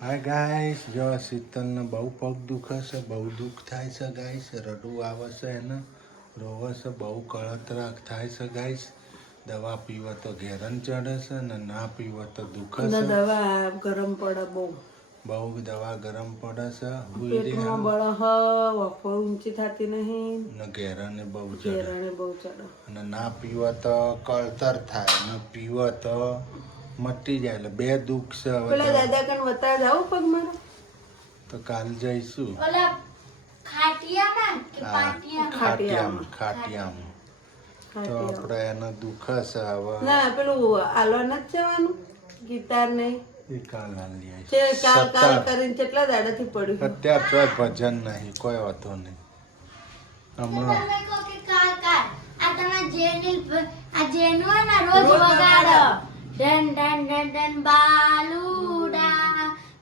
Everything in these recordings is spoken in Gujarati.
હા ગાઈસ, જો શીતલને બહુ પગ દુખે છે, બહુ દુઃખ થાય છે ગાઈસ. રડવું આવે છે એને, રોવે છે, બહુ કળતરા થાય છે ગાઈસ. દવા પીવો તો ઘેરન ચડે છે ને ના પીવો તો દુખે છે. દવા ગરમ પડે બહુ દવા ગરમ પડે છે. પેટમાં બળે હ, વફો ઊંચી થતી નહીં ને ઘેરાને બહુ ચડે ઘેરાણે બહુ ચડે અને ના પીવો તો કળતર થાય ને પીવો તો મટી જાય. એટલે બે દુઃખ છે. હવે પેલા દાદા કણ વતા જાવ પગ મારો તો કાલ જઈશું. ખાટિયામાં તો આપણે એને દુઃખ છે હવે. ના પેલું આલવા નથી જવાનું ગીતાર નહીં એ કાલ આલી કાલ કરીને કેટલા દાડાથી પડ્યું અત્યારે ચોય ભજન નહીં, કોઈ વાતો નહીં. હમણાં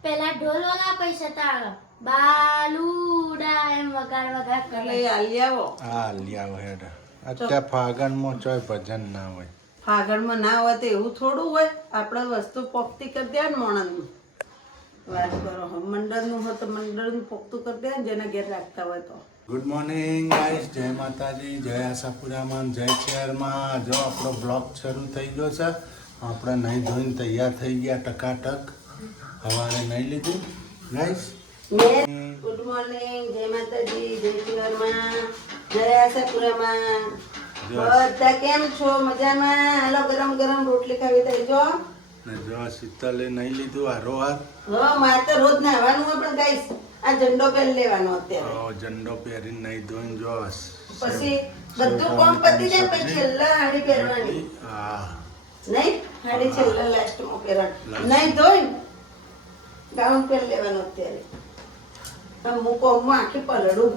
પેલા ઢોલ વગા પૈસા તાળ બાલુડા એમ વગાડ વગાડ એટલે આલી આવો. હા લઈ આવો હેડ. અત્યારે ફાગણમાં ચોય ભજન ના હોય. ફાગણમાં ના હોય તો એવું થોડું હોય. આપણે વસ્તુ પોખતી કરી દે ને મોણસનું વાત કરો. મંડળનું હોય તો મંડળનું પોખતું કરી દે ને જેને ઘેર રાખતા હોય તો. ગુડ મોર્નિંગ ગાઈસ, જય માતાજી, જય આશાપુરામાં, જય શહેરમાં. જો આપણો બ્લોગ શરૂ થઈ ગયો છે. આપણે નહીં ધોઈને તૈયાર થઈ ગયા ટકાટક. સવારે નહીં લીધું ગાઈસ. ગુડ મોર્નિંગ, જય માતાજી, જય શિવારમાં, જય આશાપુરામાં. બધા કેમ છો? મજામાં? હાલો ગરમ ગરમ રોટલી ખાવી થઈ જો. ને જો શીતલે નહીં લીધું હારોહાર. હા, મારે તો રોજ નાહવાનું હોય પણ ગાઈસ આ ઝંડો પહેરી લેવાનો અત્યારે. ઝંડો પહેરીને નહીં ધોઈને જો પછી બધું કામ પતી જાય પછી છેલ્લા હાડી પહેરવાની. હા નહીં હાડી છેલ્લા લાસ્ટમાં પહેરવાની. નહીં ધોઈ ગાઉન પહેરી લેવાનું અત્યારે. હું કોમમાં આખી પલડું.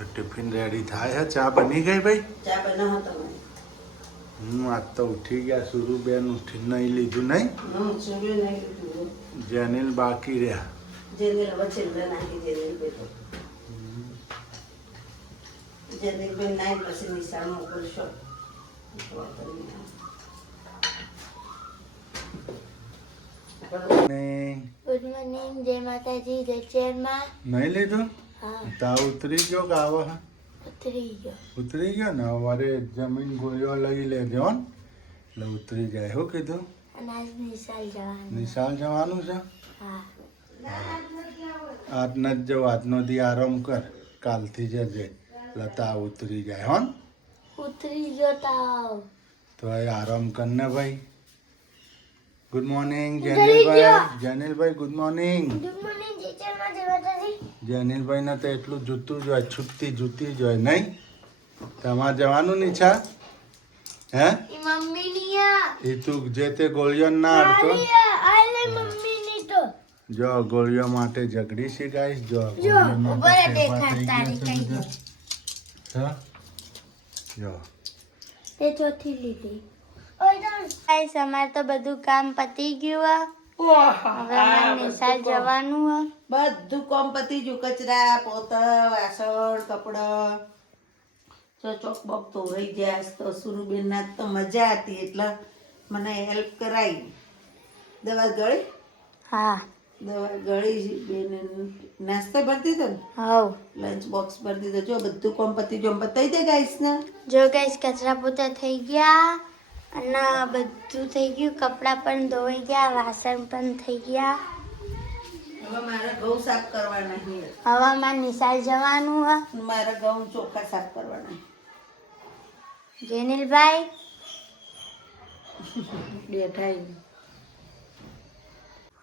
ટિફિન રેડી થાય છે. ચા બની ગઈ ભાઈ? ચા બનાવો તમે. આજ તો ઉઠી ગયા. સુરુબેન ઉઠી નહીં લીધું નહીં. સુબે નહીં લીધું. જેનિલ બાકી રહ્યા. જેનિલ હવે છેલ્લા નાખી જેનિલ બેઠો. જેનિલ બેન નાઈ પછી નિશાળ મોકલશો. ગુડ મોર્નિંગ, જય માતાજી, જય ચેરમાં. નહીં લીધું? હા તા ઉતરી ગયો કે આવો? ઉતરી ગયો. ઉતરી ગયો ને સવારે જમીન ગોળીઓ લઈ લેજો ને એટલે ઉતરી જાય. શું કીધું? અને આજ નિશાળ જવાનું. નિશાળ જવાનું છે? હા આજ ન જ જવું. આજનો દી આરામ કર, કાલથી જજે. લતા ઉતરી જાય હો ને? ઉતરી ગયો તાવ. તો એ આરામ કર ને ભાઈ. ગુડ મોર્નિંગ જનિલભાઈ. જનિલભાઈ ગુડ મોર્નિંગ. ગુડ મોર્નિંગ, જય ચેરમાં, જય માતાજી. જનિલભાઈ ને તો એટલું જૂતું જ હોય, છૂટતી જૂતી જ હોય નહીં. તમારે જવાનું નીચા હે? ઈ મમ્મી ની આ એ તું જે તે ગોળીઓ ના અડતો. આલે મમ્મી ની તો જો ગોળીઓ માટે ઝઘડી છે ગાઈસ. જો જો ઉપર દેખાતા કઈ જો તે ચોથી લીધી. ઓય ગાઈસ, અમાર તો બધું કામ પતી ગયું. હવે અમારે નિશાળ જવાનું. બધું કામ પતી ગયું. કચરા પોતા વાસણ કપડા ચોક બોક તો રહી ગયા. તો સુરુબેન ના તો મજા હતી એટલે મને હેલ્પ કરાવી. દવા ગળી? હા દવા ગળી બેન નાસ્તો ભરી દીધો ને? હવ લંચ બોક્સ ભરી દીધો. જો બધું કામ પતી ગયું. બતાવી દે ગાઈસ ને. જો ગાઈસ, કચરા પોતા થઈ ગયા અને બધું થઈ ગયું. કપડાં પણ ધોઈ ગયા, વાસણ પણ થઈ ગયા. હવે મારે ઘઉં સાફ કરવાના છે. હવે અમારે નિશાળ જવાનું. મારા ઘઉં ચોખ્ખા સાફ કરવાના. જેનિલભાઈ બેઠા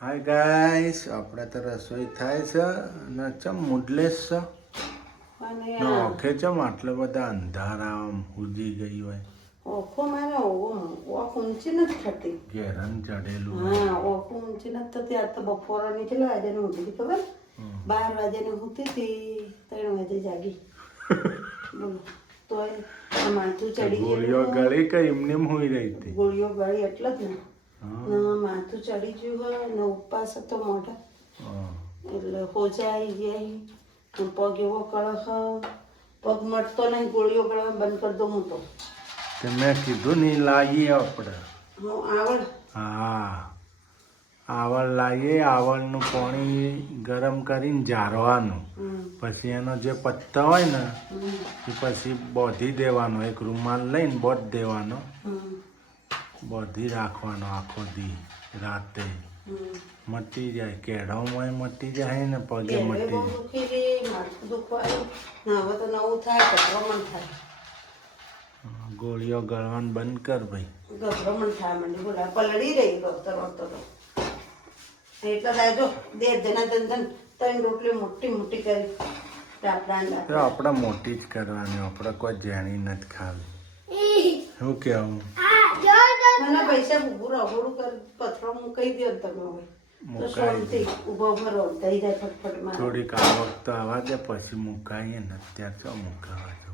હાય ગાઈસ, આપણે તો રસોઈ થાય છે અને ચમ મુડલેસ છે. અને ઓખે ચમ આટલા બધા અંધારા આમ ઉજી ગઈ હોય. ઓખો મારે ઓખ ઊંચી નથી થતી. ઘેરન ચડેલું. હા, ઓખ ઊંચી નથી થતી. આ તો બપોરાની કેટલા વાગ્યાની ઊંઘી હતી ખબર? 12 વાગ્યાની ઊંઘતી હતી, 3 વાગે જાગી. બોલો તો માથું ચડી ગોળીઓ ગળી કે એમને હોઈ રહી હતી? ગોળીઓ ગળી એટલે જ ને. માથું ચડી ગયું હોય ને ઉપવાસ હતો મોઢા એટલે હોજા આવી ગયા. પગ એવો કળહ, પગ મળતો નહીં. ગોળીઓ ગળવા બંધ કરી દઉં હું તો. મેં કીધું નહીં લાવીએ આપણે. આવડ હા આવળ લાવીએ, આવળનું પાણી ગરમ કરીને ઝારવાનું, પછી એનો જે પત્તો હોય ને એ પછી બોધી દેવાનો, એક રૂમાલ લઈને બોધ દેવાનો, બોધી રાખવાનો આખો દી રાતે મટી જાય, કેળામાં મટી જાય ને પગે મટી જાય. ગોળીઓ ગળવાનું બંધ કર ભાઈ. ગભરામણ થાય મને બોલા પલળી રહી ગૌતર વખતો તો એટલે થાય જો 2 જણા ધન 3 રોટલી મોટી મોટી કરી તો આપણે મોટી જ કરવાની, આપણે કોઈ જાણી નથી ખાવી. શું કેવું? મને પૈસા ઉભું રહોડું કર પથરો મૂકી દો તમે હવે તો શાંતિ ઉભો ઉભો રોડ થઈ જાય ફટફટ માં. થોડીક આવક તો આવવા દે પછી મુકાઈએ ને, અત્યારે તો મુકાવા દો.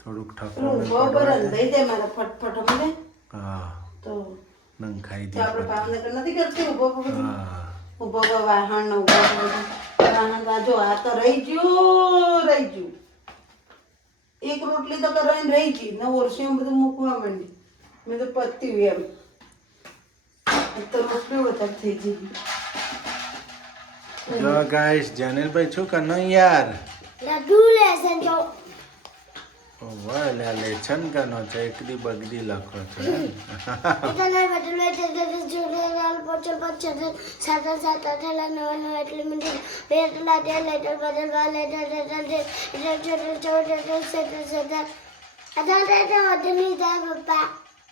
થોડુંક ઠકવાનું ઉભો ઉભો રંધાઈ જાય મારા ફટફટ મને. હા તો નંખાઈ દે. આપણે ભાવનગર નથી કરતી ઉભો ઉભો હા ઉભો ઉભો વાહન ઉભો વાહન બાજુ આ તો રહી ગયું. એક રોટલી તો કરવાની રહી ગઈ ને ઓરસી બધું મૂકવા માંડી મેં તો પત્યું એમ તો રોટલી વધારે થઈ ગઈ. જો ગાઈસ જેનિલભાઈ શું કરનો યાર? વાહ લે લેછન કરનો છે, એકડી બગડી લખો છો.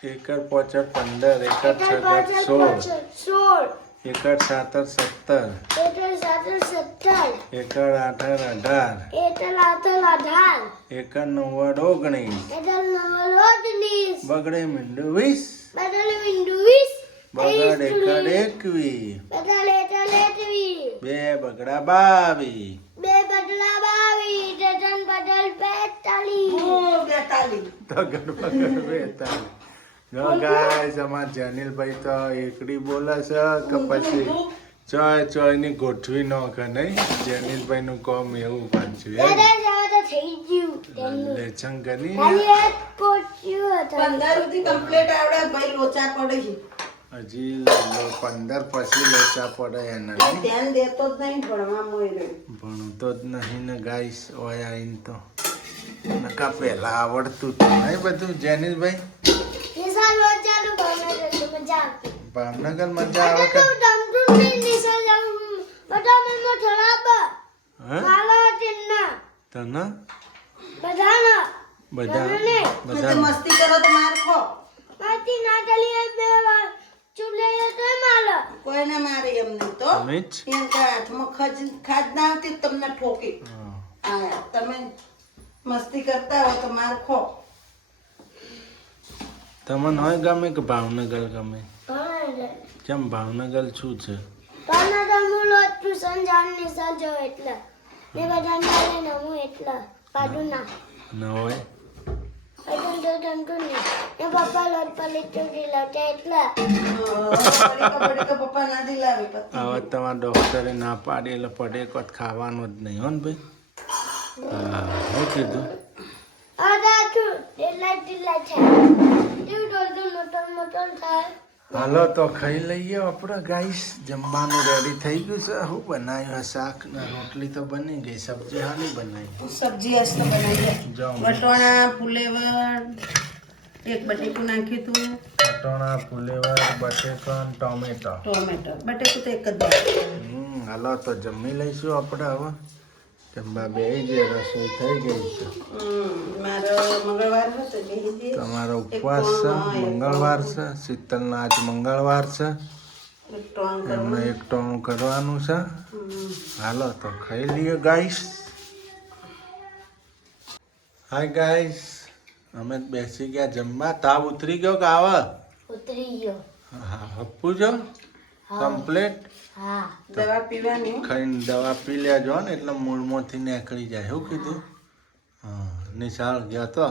એકર પોચર 15, એકર છગર 16, એકર 7 17, એકર 8 18, એકર 9 19, બગડે મીંડું 20, બગડ એકર 21, 2 બગડા 22, તગડ બગડ 42. જો ગાઈસ અમાર જેનિલભાઈ તો એકડી બોલે છે કે પછી ચોય ની ગોઠવી ન કે નહીં. જેનિલભાઈ નું કામ એવું પાછું લેચન કરી 15 સુધી કમ્પ્લીટ આવડે ભાઈ લોચા પડે છે. હજી 15 પછી લોચા પડે એના નહીં. ધ્યાન દેતો જ નહીં ભણવામાં ભણતો જ નહીં ને ગાઈસ. ઓય આઈને તો નકા પહેલા આવડતું તો નહીં બધું. જેનિલભાઈ ભાવનગર મજા આવે કે? તને બધા મસ્તી કરો તો માર ખો કોઈને મારે એમ નહીં તો એમ કે હાથમાં ખાદ ના આવતી તમને ઠોકી. હા તમે મસ્તી કરતા હો તો માર ખો. તમને હોય ગમે કે ભાવનગર ગમે? કેમ ભાવનગર શું છે? ન હોય પપ્પા ના દિલાવે હવે તમારા ડોક્ટરે ના પાડી એટલે પડે કોત ખાવાનો જ નહીં હો ને ભાઈ. હા શું કીધું? હાલો તો ખાઈ લઈએ આપણે ગાઈસ. જમવાનું રેડી થઈ ગયું છે. શું બનાવ્યું? શાક ને રોટલી તો બની ગઈ. સબ્જી હાની બનાવી? સબ્જી હસ્ત બનાવી વટોણા ફુલેવર એક બટેકું નાખ્યું હતું. વટોણા ફુલેવર બટેકન ટોમેટો બટેકું તો એક જ હાલો તો જમી લઈશું આપણે હવે. જમવા બેસી જે રસોઈ થઈ ગઈ છે. મારો મંગળવાર હતો તમારો ઉપવાસ છે, મંગળવાર છે. શીતલના આજ મંગળવાર છે. એમને એક ટોણું કરવાનું છે. હાલો તો ખાઈ લઈએ ગાઈસ. હાય ગાઈસ, અમે બેસી ગયા જમવા. તાવ ઉતરી ગયો કે આવે? ઉતરી ગયો. હા હપ્પુ જો કમ્પ્લીટ. હા દવા પીવાની ખાઈને દવા પી લેજો ને એટલે મૂળમાંથી નીકળી જાય. શું કીધું? હા નિશાળ ગયા તો?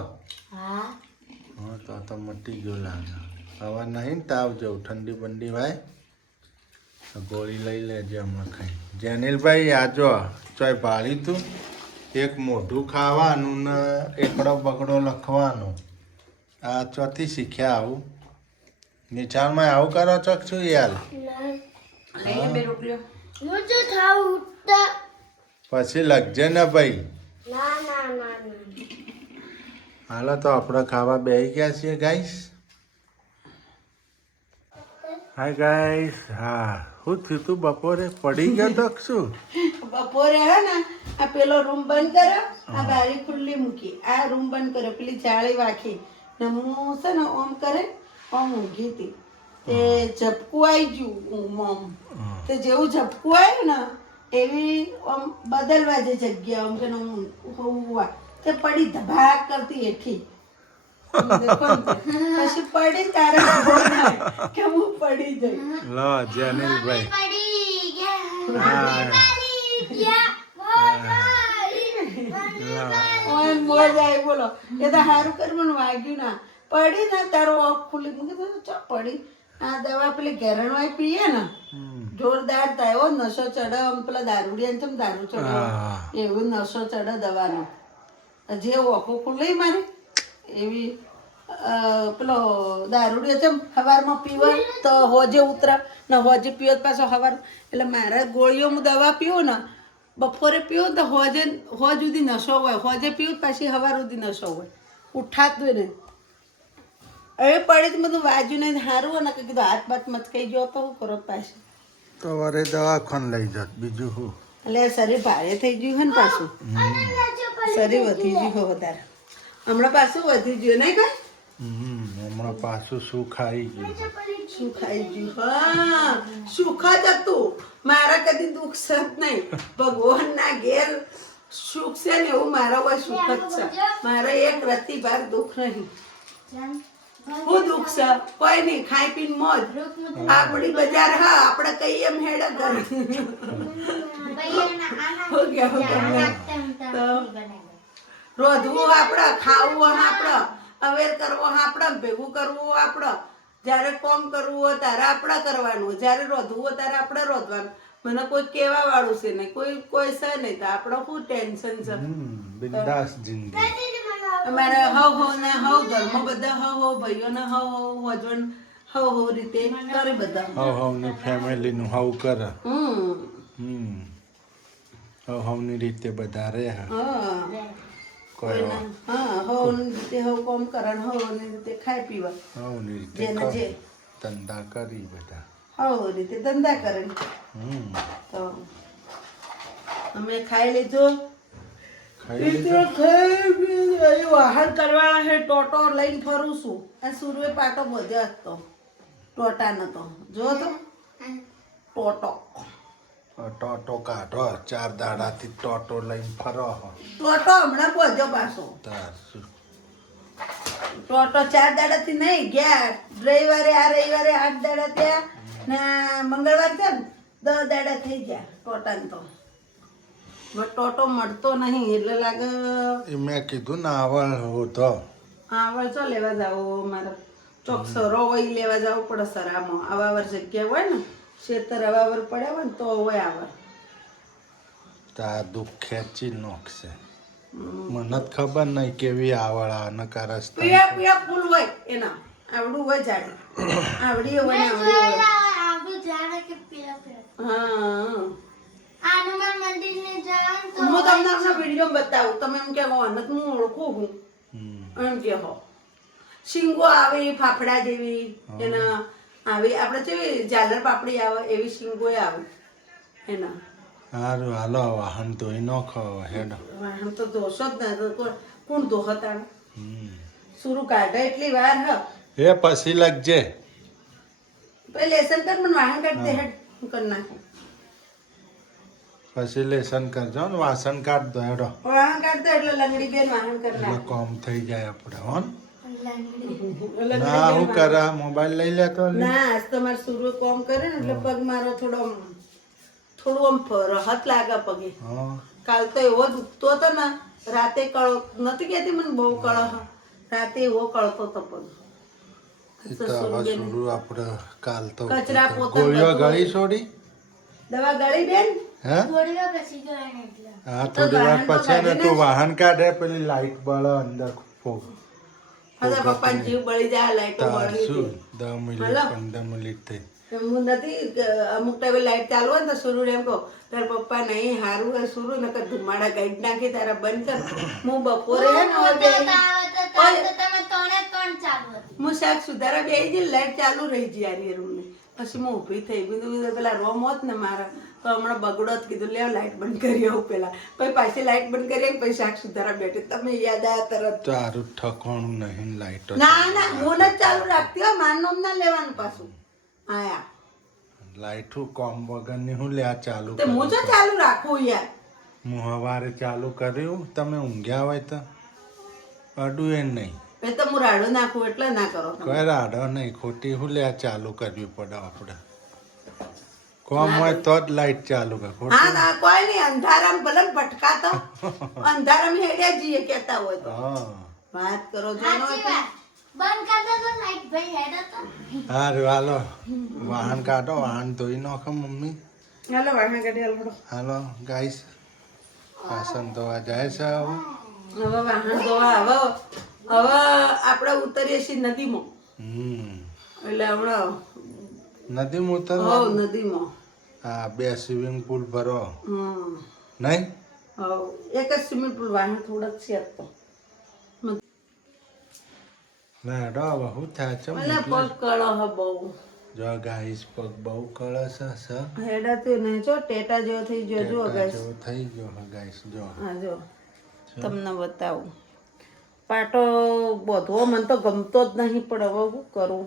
હા તો મટી ગયો લાગે. હવે નહીં તાવ જવું, ઠંડી બંડી ભાઈ ગોળી લઈ લેજે હમણાં ખાઈ. જેનિલભાઈ આજો ચોય ભાળી તું એક મોઢું ખાવાનું ને એકડો બગડો લખવાનું. આ ચોથી શીખ્યા આવું? નિચાણમાં આવું કરો છો કે શું યાર લઈએ બે રોટલીઓ. હું તો થાઉં ઉઠતા. પછી લગજે ને ભાઈ. ના ના ના ના. હાલો તો આપણે ખાવા બેસી ગયા છીએ ગાઈસ. Hi guys. હા શું થયું તું બપોરે પડી ગયો તો કે શું? બપોરે હે ને આ પેલો રૂમ બંધ કર્યો, આ બારી ખુલ્લી મૂકી, આ રૂમ બંધ કર્યો, પેલી જાળી વાખી ને હું છે ને ઓમ કરે ઓમ ઊંઘી હતી તે ઝપકું આવી ગયું ઓમ. તે જેવું ઝપકું આવ્યું ને એવી આમ બદલવા જે જગ્યા આમ કે હોવા તે પડી ધબાક કરતી હેઠી. પછી પડી તારે ખબર ના કે હું પડી જઈ. લો જેનિલભાઈ. પડી ગયા. હા પડી ગયા. ઓય મોજ આવી બોલો એ તો સારું કરવાનું વાગ્યું ના પડી ને તારો આંખ ખુલી મૂકી તો ચા પડી. આ દવા પેલી ઘેરણવાય પીએ ને જોરદાર થાય એવો નશો ચડે આમ પેલા દારૂડિયા ચમ દારૂ ચડે એવું નશો ચડે દવાનો. જે ઓખો ખુલ્લી મારી એવી પેલો દારૂડિયો ચમ સવારમાં પીવા તો હોજે ઉતરા ને હોજે પીવો પાછો સવાર એટલે મારા ગોળીઓ હું દવા પીવું ને બપોરે પીવું તો હોજ સુધી નશો હોય, હોજે પીવું પાછી સવાર સુધી નશો હોય, ઉઠાતું નહીં. હવે પડી તો બધું વાજ્યું નહીં સારું હોય ને કે કીધું હાથ બાથ મચકાઈ ગયો તો શું કરો પાછી. તો વરે દવાખાને લઈ જાત બીજું શું. એટલે શરીર ભારે થઈ ગયું હોય ને પાછું શરીર વધી ગયું હોય વધારે. હમણાં પાછું વધી ગયું નહીં કઈ હમણાં પાછું શું ખાઈ ગયું. શું ખાઈ ગયું? હા સુખ જ હતું મારા કદી દુઃખ છે જ નહીં. ભગવાનના ઘેર સુખ છે ને એવું મારા કોઈ સુખ જ છે. મારે એક રતી બાર દુઃખ નહીં. હું દુઃખ છે કોઈ નહીં, ખાઈ પીને મોજ. આપણી બજાર હા આપણે કઈ એમ હેડે ઘર રોધવું આપણે, ખાવું આપણે, અવેર કરવો આપણે, ભેગું કરવું આપણે. જ્યારે કોમ કરવું હોય ત્યારે આપણે કરવાનું, જ્યારે રોધવું હોય ત્યારે આપણે રોધવાનું. મને કોઈ કહેવા વાળું છે નહીં, કોઈ છે નહીં તો આપણે શું ટેન્શન છે. બિંદાસ જિંદગી. અમારે હવ ને હવ ઘરમાં બધા હવ ભાઈઓને હવ હજવણ હવ રીતે કરે બધા. હવની ફેમિલીનું હવ કરે. હમ હવની રીતે બધા રહે. હા કોઈ હા હવની રીતે હવ કોમ કરે ને હવની રીતે ખાઈ પીવા. હવની જેને રીતે જે ધંધા કરી બધા. હવ રીતે ધંધા કરે ને. તો અમે ખાઈ લીધું. વાહન કરવાના છે ટોટો લઈને ફરું છું. આ સુરવે પાટો બધો હતો ટોટા નતો જો તો ટોટો ટોટો કાઢો 4 દાડાથી ટોટો લઈને ફરો. ટોટો હમણાં બધો પાછો તાર શું. ટોટો 4 દાડાથી નહીં ગયા. રવિવારે 8 દાડા થયા ને મંગળવાર છે ને 10 દાડા થઈ ગયા ટોટાને. તો ટોટો મળતો નહીં એટલે લાગે મેં કીધું ને આવડ હોતો આવડ ચો લેવા જાવ મારે ચોક સરો હોય લેવા જવું પડે સરામાં. આવાવર જગ્યા હોય ને શેતર આવાવર પડ્યા હોય ને તો હોય આવર. તાર દુઃખ ખેંચી નોખશે. મને જ ખબર નહીં કેવી આવડ નકા રસ્તા પીળા પીળા ફૂલ હોય એના આવડું હોય જાડી આવડી હોય ને આવડી હોય. હા હનુમાન મંદિરને જાણ તો હું તમને આપણા વિડીયો બતાવું તમે એમ કે અનત હું ઓળખું હું એમ કે હો શીંગો આવે ફાફડા જેવી એના આવી આપણે જેવી ઝાલર પાપડી આવે એવી શીંગો આવે એના. સારું હાલો વાહન ધોઈ નોખો હેડો. વાહન તો ધોશો જ ના તો કોણ ધોહતા સુરું કાઢે એટલી વાર હ એ પછી લગજે. પછી લેસન કર મને વાહન કાઢતે હેડ હું કરી નાખું. પછી લેસન કરજો ને વાસણ કાઢ દો હેડો. વાહન કાઢતો એટલે લંગડી બેન વાહન કરી એટલે નાખે. કામ થઈ જાય આપણે હો. ના હું કરે મોબાઈલ લઈ લેતો ના આજ તો મારે સુરુ કોમ કરે ને એટલે પગ મારો થોડું આમ રાહત લાગે પગે. કાલ તો એવો દુખતો હતો ને રાતે કળ નથી કહેતી મને બહુ કળ રાતે એવો કળતો હતો પગ. આપણે કાલ તો કચરા પોતા ગોળીઓ ગળી છોડી દવા ગળી બેન હે થોડી વાર પછી જોવાને એટલે હા થોડી વાર પછી ને તું વાહન કાઢે પેલી લાઈટ બળે અંદર ફોગ હવે પપ્પા જીવ બળી જાય લાઈટો બળી શું હતી 10 મિનિટ હલો. 15 મિનિટ થઈ હું નથી અમુક ટાઈમે લાઈટ ચાલુ હોય ને તો સુરુ એમ કહું તારા પપ્પા નહીં હારું હોય સુરુ નકર ધુમાડા કાઢી નાખી તારા બંધ કર હું બપોરે હે ને હવે હું શાક સુધારા બેસી ગઈ લાઈટ ચાલુ રહી ગઈ યાર એ રૂમને પછી હું ઊભી થઈ બીજું પેલા રોમ હોત ને મારા તો હમણાં બગડો જ કીધું લે લાઈટ બંધ કરી આવું પેલા પછી પાછી લાઈટ બંધ કરી આવી, પછી શાક સુધારા બેઠી તમે યાદ આવ્યા તરત. તારું ઠકવાનું નહીં લાઈટો ના ના હું જ ચાલુ રાખતી હો માનવ ના લેવાનું પાછું આયા લાઈટું કોમ વગરની હું લે ચાલુ તે હું જો ચાલુ રાખું યાર હું સવારે ચાલુ કર્યું તમે ઊંઘ્યા હોય તો અડું એ નહીં એ તો હું રાડો નાખું એટલે ના કરો તમે. કોઈ રાડો નહીં ખોટી હું લે ચાલુ કરવી પડે આપણે કોમ હોય તો જ લાઈટ ચાલુ કર ખોટી હા ના કોઈ નહીં અંધારામ ભલે ને ભટકાતો અંધારામ હેડ્યા જઈએ કેતા હોય તો હા વાત કરો છો ને હોય હારું હાલો વાહન કાઢો વાહન ધોઈ નાખો મમ્મી તો. હાલો વાહન કાઢી હાલો. હાલો ગાઈસ વાસણ ધોવા જાય છે હવે હવે વાહન ધોવા હવે આપણે ઉતરીએ છીએ નદીમાં એટલે હમણાં નદીમાં ઉતર હવ નદીમાં હા 2 સ્વિમિંગ પુલ ભરો હમ નહીં હવ એક જ સ્વિમિંગ પુલ વાહન થોડાક છે આજ તો ના હવે શું થાય છે મને પગ કળો હ બહુ જો ગાઈસ પગ બહુ કળશ છે હેડાતું નહીં જો ટેટા જેવો થઈ ગયો જુઓ ગાઈસ જેવો થઈ ગયો હે ગાઈસ જો હા જો તમને બતાવું પાટો બોધવો મને તો ગમતો જ નહીં પણ હવે શું કરું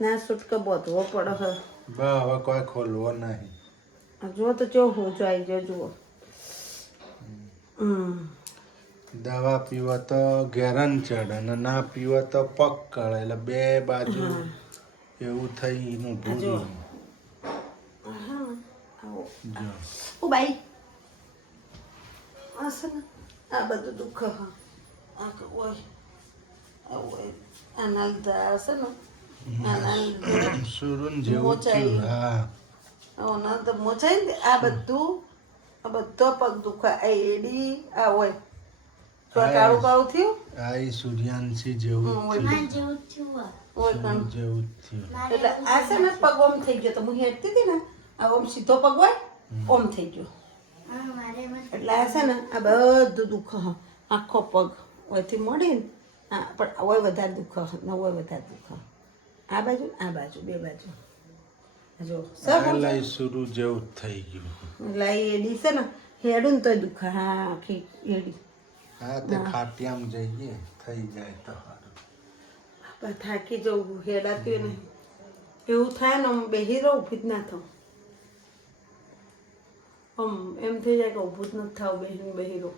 ના છૂટકે બોધવો પડે હવે હવે કોઈ ખોલવો નહીં જો તો જો હું જો આવી ગયો જુઓ દવા પીવો તો ઘેરન ચડે અને ના પીવો તો પગ કળે એટલે બે બાજુ એવું થઈ એનું ભૂલ જો ઓ બાઈ આ છે ને આ બધું દુઃખ હા આ ઓય આ ઓય આના લીધે આ છે ને આના લીધે સુરુન જેવું મોચાઈ. થયું હા ઓના તો મોચાઈ ને આ બધો પગ દુખા આ એડી આ હોય તો આ કાળું કાળું થયું આ ઈ સૂર્યાંશી જેવું ઓય થયું કણ જેવું થયું એટલે આ છે ને પગ ઓમ થઈ ગયો તો હું હેડતી હતી ને આ ઓમ સીધો પગ હોય ઓમ થઈ ગયો એટલે આ છે ને આ બધું દુઃખ હ આખો પગ ઓયથી મળીને હા પણ ઓય વધારે દુઃખ હ ને ઓય વધારે દુઃખ આ બાજુ ને આ બાજુ બે બાજુ જો આ લઈ સુરુ જેવું જ થઈ ગયું એટલે આ એડી છે ને હેડું ને તોય દુઃખ હા આખી એડી હા તે ખાટિયામ જઈએ થઈ જાય તો સારું પણ થાકી જવું હેડાતું નહીં એવું થાય ને આમ બેહી રહું ઊભી જ ના થવું આમ એમ થઈ જાય કે ઊભું જ નથી થાવ બેહીને બેહી રહું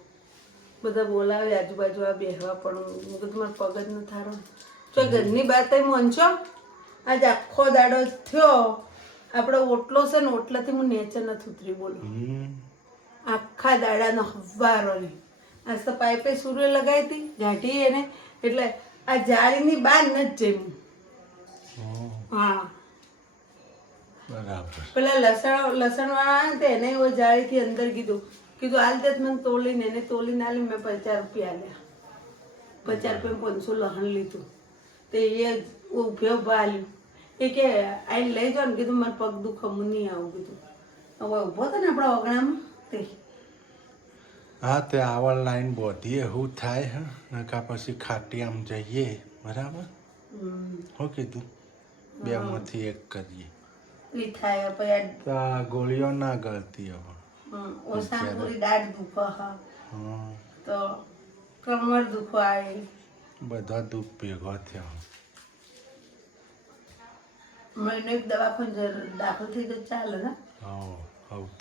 બધા બોલાવે આજુબાજુ આ બેહવા પણ હું કીધું મારે પગ જ ન થારો જો ઘરની બહાર તમે મંચો આજ આખો દાડો થયો આપણો ઓટલો છે ને ઓટલાથી હું નેચર નથી ઉતરી બોલું આખા દાડાનો હવારો નહીં આજ તો પાઇપે સૂર્ય લગાવી હતી ગાંઠી એને એટલે આ જાળીની બહાર નથી જઈ હા બરાબર પેલા લસણ વાળા ને તેને એવો જાળીથી અંદર કીધું હાલ દે મને તોલીને એને તોલીને આલી મેં 50 રૂપિયા આલ્યા 50 રૂપિયા 500 લહણ લીધું તે એ ઉભ્યો ઉભા આલ્યું એ કે આઈને લઈ જાઓ ને કીધું મારે પગ દુખે હું નહીં આવું કીધું હવે ઊભો હતો ને આપણા ઓગણામાં તે હા તે આવડ લાઈન બોધીએ શું થાય હે નકા પછી ખાટિયામ જઈએ બરાબર શું કીધું બેમાંથી એક કરીએ ઈ થાય પછી તો આ ગોળીઓ ના ગળતી હવે ઓસાપુરી દાઢ દુખો હા હા તો કમર દુખો આવે બધા દુઃખ ભેગો થયો મહિને એક દવાખાને દાખલ થઈ તો ચાલે ને હા સૌથી